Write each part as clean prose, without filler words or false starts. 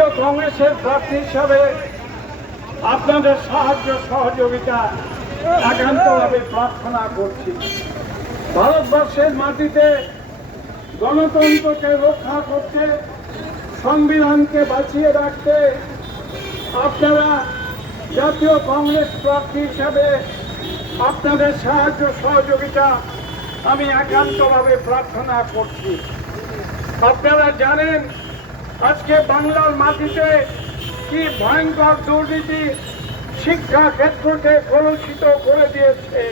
কংগ্রেসের প্রার্থী হিসাবে আপনাদের সাহায্য সহযোগিতা একান্তভাবে প্রার্থনা করছি। ভারতবর্ষের মাটিতে গণতন্ত্রকে রক্ষা করতে, সংবিধানকে বাঁচিয়ে রাখতে আপনারা জাতীয় কংগ্রেস প্রার্থী হিসাবে আপনাদের সাহায্য সহযোগিতা আমি একান্তভাবে প্রার্থনা করছি। আপনারা জানেন আজকে বাংলার মাটিতে কি ভয়ঙ্কর দুর্নীতি শিক্ষা ক্ষেত্রকে কলুষিত করে দিয়েছে।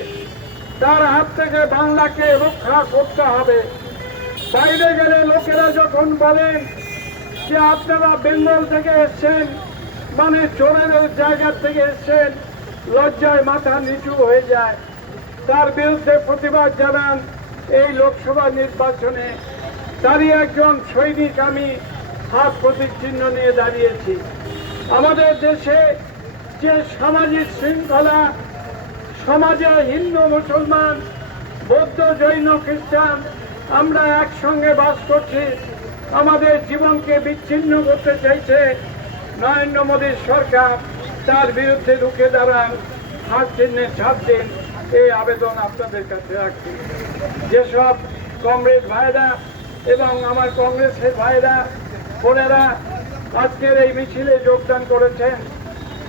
তার হাত থেকে বাংলাকে রক্ষা করতে হবে। বাইরে গেলে লোকেরা যখন বলেন যে আপনারা বেঙ্গল থেকে এসছেন, মানে চোরের জায়গা থেকে এসছেন, লজ্জায় মাথা নিচু হয়ে যায়। তার বিরুদ্ধে প্রতিবাদ জানান এই লোকসভা নির্বাচনে। তারই একজন সৈনিক আমি হাত প্রতীক চিহ্ন নিয়ে দাঁড়িয়েছি। আমাদের দেশে যে সামাজিক শৃঙ্খলা, সমাজে হিন্দু মুসলমান বৌদ্ধ জৈন খ্রিস্টান আমরা একসঙ্গে বাস করছি, আমাদের জীবনকে বিচ্ছিন্ন করতে চাইছে নরেন্দ্র মোদীর সরকার। তার বিরুদ্ধে রুখে দাঁড়ান, হাত চিহ্নে ছাপ দিন, এই আবেদন আপনাদের কাছে রাখছি। যেসব কংগ্রেস ভাইরা এবং আমার কংগ্রেসের ভাইরা বোনেরা আজকের এই মিছিলে যোগদান করেছেন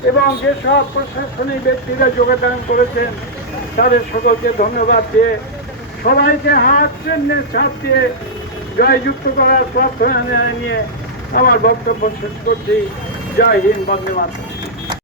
এবং যেসব প্রশাসনিক ব্যক্তিরা যোগদান করেছেন তাদের সকলকে ধন্যবাদ দিয়ে সবাইকে হাত চিহ্নে ছাপ দিয়ে জয়যুক্ত করার প্রার্থনা নিয়ে আমার বক্তব্য শেষ করছি। জয় হিন্দ, বন্দে মাতরম।